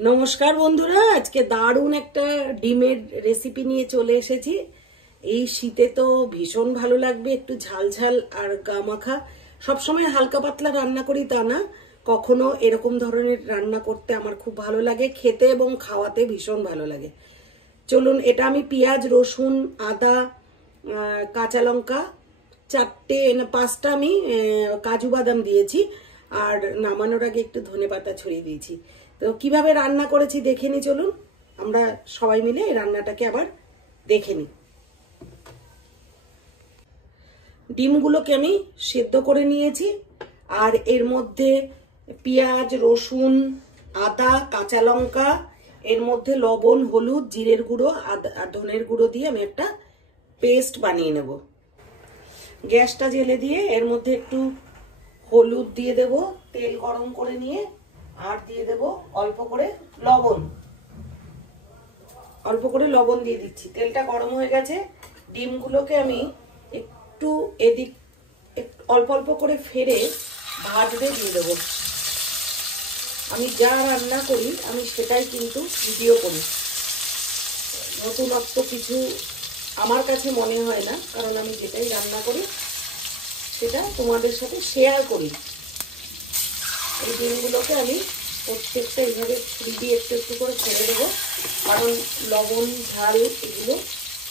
নমস্কার বন্ধুরা, আজকে দারুণ একটা ডিমের রেসিপি নিয়ে চলে এসেছি। এই শীতে তো ভীষণ ভালো লাগবে একটু ঝাল ঝাল আর গা মাখা। সবসময় হালকা পাতলা রান্না করি তা না, কখনো এরকম ধরনের রান্না করতে আমার খুব ভালো লাগে, খেতে এবং খাওয়াতে ভীষণ ভালো লাগে। চলুন, এটা আমি পেঁয়াজ, রসুন, আদা, কাঁচা লঙ্কা, 5টা আমি কাজু বাদাম দিয়েছি, আর নামানোর আগে একটু ধনেপাতা ছড়িয়ে দিয়েছি। তো কিভাবে রান্না করেছি দেখে নি, চলুন আমরা সবাই মিলে এই রান্নাটাকে আবার দেখে নিই। ডিমগুলোকে আমি সেদ্ধ করে নিয়েছি, আর এর মধ্যে পেঁয়াজ, রসুন, আদা, কাঁচা লঙ্কা, এর মধ্যে লবণ, হলুদ, জিরের গুঁড়ো আর ধনের গুঁড়ো দিয়ে আমি একটা পেস্ট বানিয়ে নেব। গ্যাসটা জেলে দিয়ে এর মধ্যে একটু হলুদ দিয়ে দেব, তেল গরম করে নিয়ে, আর দিয়ে দেব অল্প করে লবণ দিয়ে দিচ্ছি। তেলটা গরম হয়ে গেছে, ডিমগুলোকে আমি একটু এদিক অল্প অল্প করে ফেরে ভাজতে দিয়ে দেবো। আমি যা রান্না করি আমি সেটাই কিন্তু ভিডিও করি, নতুনত্ব কিছু আমার কাছে মনে হয় না, কারণ আমি যেটাই রান্না করি সেটা তোমাদের সাথে শেয়ার করি। এই ডিমগুলোকে আমি প্রত্যেকটা এইভাবে ছুরি দিয়ে একটু একটু করে ছেড়ে দেবো, কারণ লবণ ঝাল এগুলো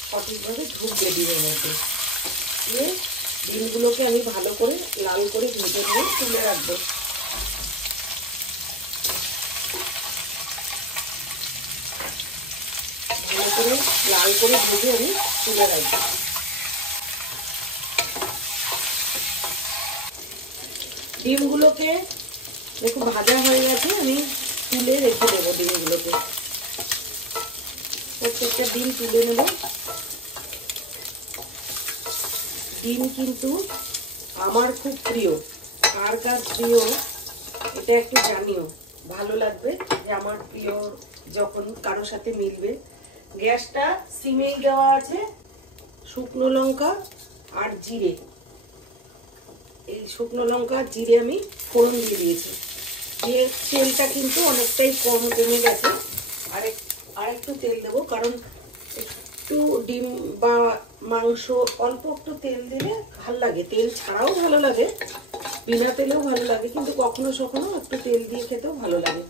সঠিকভাবে ঢুকবে ডিমের মধ্যে। দিয়ে ডিমগুলোকে আমি ভালো করে লাল করে ভেজে নিয়ে তুলে রাখবো। ভালো করে লাল করে ভেজে আমি তুলে রাখবো। ডিমগুলোকে দেখো ভাজা হয়ে গেছে, আমি তুলে রেখে দেবো ডিমগুলোকে। প্রত্যেকটা ডিম তুলে নেব। ডিম কিন্তু আমার খুব প্রিয়, কার কার প্রিয় এটা একটু জানিও, ভালো লাগবে যে আমার প্রিয় যখন কারো সাথে মিলবে। গ্যাসটা সিমেই দেওয়া আছে, শুকনো লঙ্কা আর জিরে, এই শুকনো লঙ্কা জিরে আমি ফোড়ন দিয়ে দিয়েছি। দিয়ে তেলটা কিন্তু অনেকটাই কম কমে গেছে, আর একটু তেল দেবো, কারণ একটু ডিম বা মাংস অল্প একটু তেল দিলে ভালো লাগে। তেল ছাড়াও ভালো লাগে, বিনা তেলেও ভালো লাগে, কিন্তু কখনো কখনো একটু তেল দিয়ে খেতেও ভালো লাগে।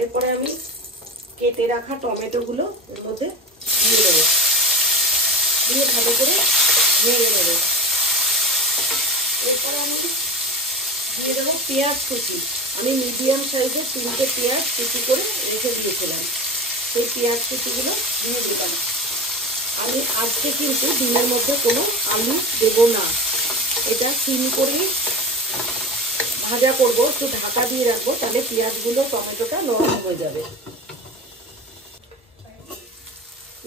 এরপরে আমি কেটে রাখা টমেটোগুলো এর মধ্যে দিয়ে দেবো, দিয়ে ভালো করে নেড়ে নেবো। এরপরে আমি দিয়ে দেবো পেঁয়াজ কুচি। আমি মিডিয়াম সাইজের 3টে পেঁয়াজ কুচি করে রেখে দিয়েছিলাম, সেই পেঁয়াজ কুচিগুলো দিয়ে দিলাম। আমি আজকে কিন্তু ডিমের মধ্যে কোনো আলু দেব না, এটা সিম করে ভাজা করব, একটু ঢাকা দিয়ে রাখবো, তাহলে পেঁয়াজগুলো টমেটোটা নরম হয়ে যাবে।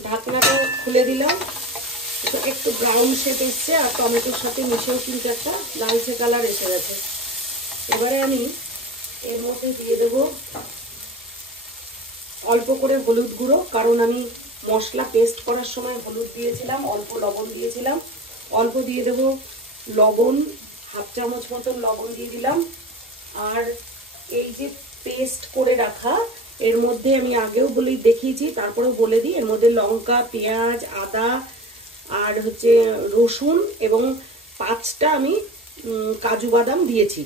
ঢাকনাটা খুলে দিলাম, একটু ব্রাউন শেপ এসছে, আর টমেটোর সাথে মিশেও কিন্তু একটা লালচে কালার এসে গেছে। এবারে আমি এর মধ্যে দিয়ে দেবো অল্প করে হলুদ গুঁড়ো, কারণ আমি মশলা পেস্ট করার সময় হলুদ দিয়েছিলাম, অল্প লবণ দিয়েছিলাম। অল্প দিয়ে দেবো লবণ, 1/2 চামচ মতন লবণ দিয়ে দিলাম। আর এই যে পেস্ট করে রাখা, এর মধ্যে আমি আগেও দেখিয়েছি, তারপরে বলে দিই, এর মধ্যে লঙ্কা, পেঁয়াজ, আদা আর হচ্ছে রসুন এবং 5টা আমি কাজু বাদাম দিয়েছি,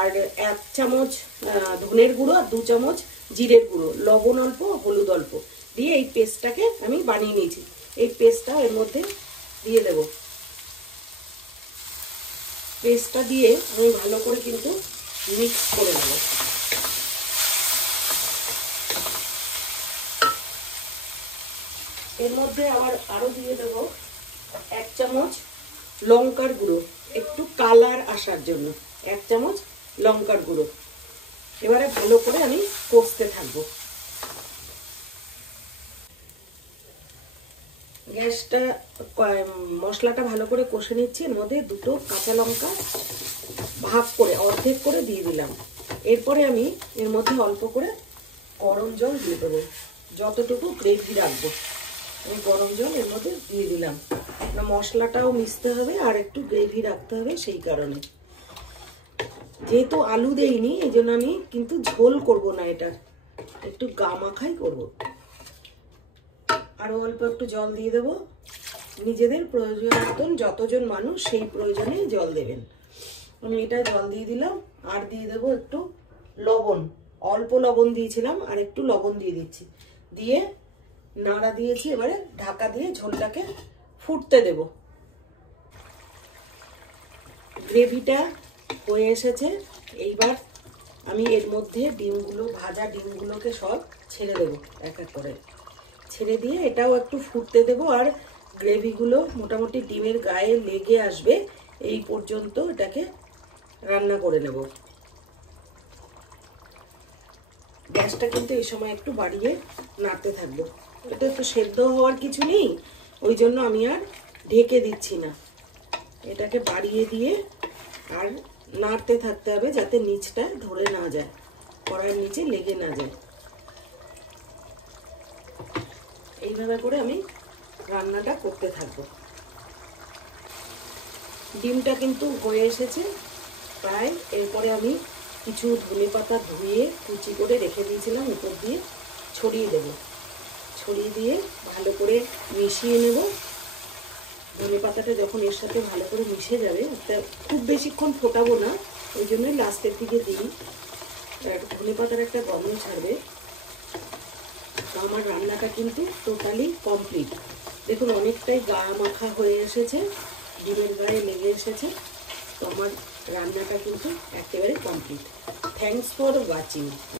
আর 1 চামচ ধনের গুঁড়ো আর 2 চামচ জিরের গুঁড়ো, লবণ অল্প, হলুদ অল্প দিয়ে এই পেস্টটাকে আমি বানিয়ে নিয়েছি। এই পেস্টটা এর মধ্যে দিয়ে দেব। পেস্টটা দিয়ে আমি ভালো করে কিন্তু মিক্স করে নেব। এর মধ্যে আরো দিয়ে দেব 1 চামচ লঙ্কার গুঁড়ো, একটু কালার আসার জন্য 1 চামচ লঙ্কার গুঁড়ো। এবারে ভালো করে আমি কষতে থাকবো। গ্যাসটা মশলাটা ভালো করে কষে নিচ্ছি। এর মধ্যে 2টো কাঁচা লঙ্কা ভাগ করে অর্ধেক করে দিয়ে দিলাম। এরপরে আমি এর মধ্যে অল্প করে গরম জল দিয়ে দেবো, যতটুকু গ্রেভি রাখবো আমি গরম জল এর মধ্যে দিয়ে দিলাম। মশলাটাও মিশতে হবে আর একটু গ্রেভি রাখতে হবে, সেই কারণে। যেহেতু আলু দেইনি এই জন্য আমি কিন্তু ঝোল করব না, এটা একটু গা মাখাই করব। আরো অল্প একটু জল দিয়ে দেবো। নিজেদের প্রয়োজন মতন, যতজন মানুষ সেই প্রয়োজনে জল দেবেন। আমি এটা জল দিয়ে দিলাম, আর দিয়ে দেবো একটু লবণ। অল্প লবণ দিয়েছিলাম, আর একটু লবণ দিয়ে দিচ্ছি। দিয়ে নাড়া দিয়েছি, এবারে ঢাকা দিয়ে ঝোলটাকে ফুটতে দেব। গ্রেভিটা হয়ে এসেছে। এইবার আমি এর মধ্যে ডিমগুলো, ভাজা ডিমগুলোকে সব ছেড়ে দেবো এক এক করে। ছেড়ে দিয়ে এটাও একটু ফুটতে দেবো, আর গ্রেভিগুলো মোটামুটি ডিমের গায়ে লেগে আসবে এই পর্যন্ত এটাকে রান্না করে নেব। গ্যাসটা কিন্তু এই সময় একটু বাড়িয়ে নাড়তে থাকবো। এটা একটু সেদ্ধ হওয়ার কিছু নেই, ওই জন্য আমি আর ঢেকে দিচ্ছি না। এটাকে বাড়িয়ে দিয়ে আর নাড়তে থাকতে হবে, যাতে নিচটা ধরে না যায়, কড়াইয়ের নিচে লেগে না যায়। এইভাবে করে আমি রান্নাটা করতে থাকবো। ডিমটা কিন্তু হয়ে এসেছে প্রায়। এরপরে আমি কিছু ধনেপাতা ধুয়ে কুচি করে রেখে দিয়েছিলাম, উপর দিয়ে ছড়িয়ে দেব। ছড়িয়ে দিয়ে ভালো করে মিশিয়ে নেব। ধনেপাতাটা যখন এর সাথে ভালো করে মিশে যাবে, খুব বেশিক্ষণ ফোটাবো না, ওই জন্যই লাস্টের দিকে দিই। ধনেপাতার একটা গন্ধ ছাড়বে। তো আমার রান্নাটা কিন্তু টোটালি কমপ্লিট। দেখুন অনেকটাই গা মাখা হয়ে এসেছে, ডিমের গায়ে লেগে এসেছে। তো আমার রান্নাটা কিন্তু একেবারে কমপ্লিট। Thanks for watching.